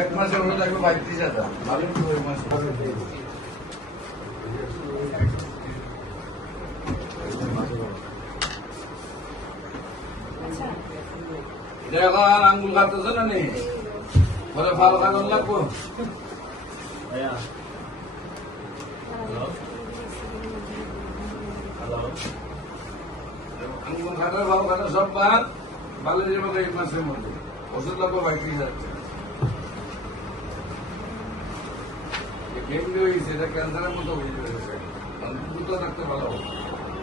এক মাসের হলে লাগবে পঁয়ত্রিশ হাজার। ভালোই তো এক মাস এটা এখন আঙ্গুল কাটতেছে না ভালো কাগজ লাগবো? আঙ্গুল ভালো সব বাদ। এক মাসের মধ্যে। ওষুধ লাগবে পঁয়ত্রিশ হাজার কেমনি হয়েছে এটা ক্যান্সারের মতো হয়ে যাবে রাখতে ভালো হবে।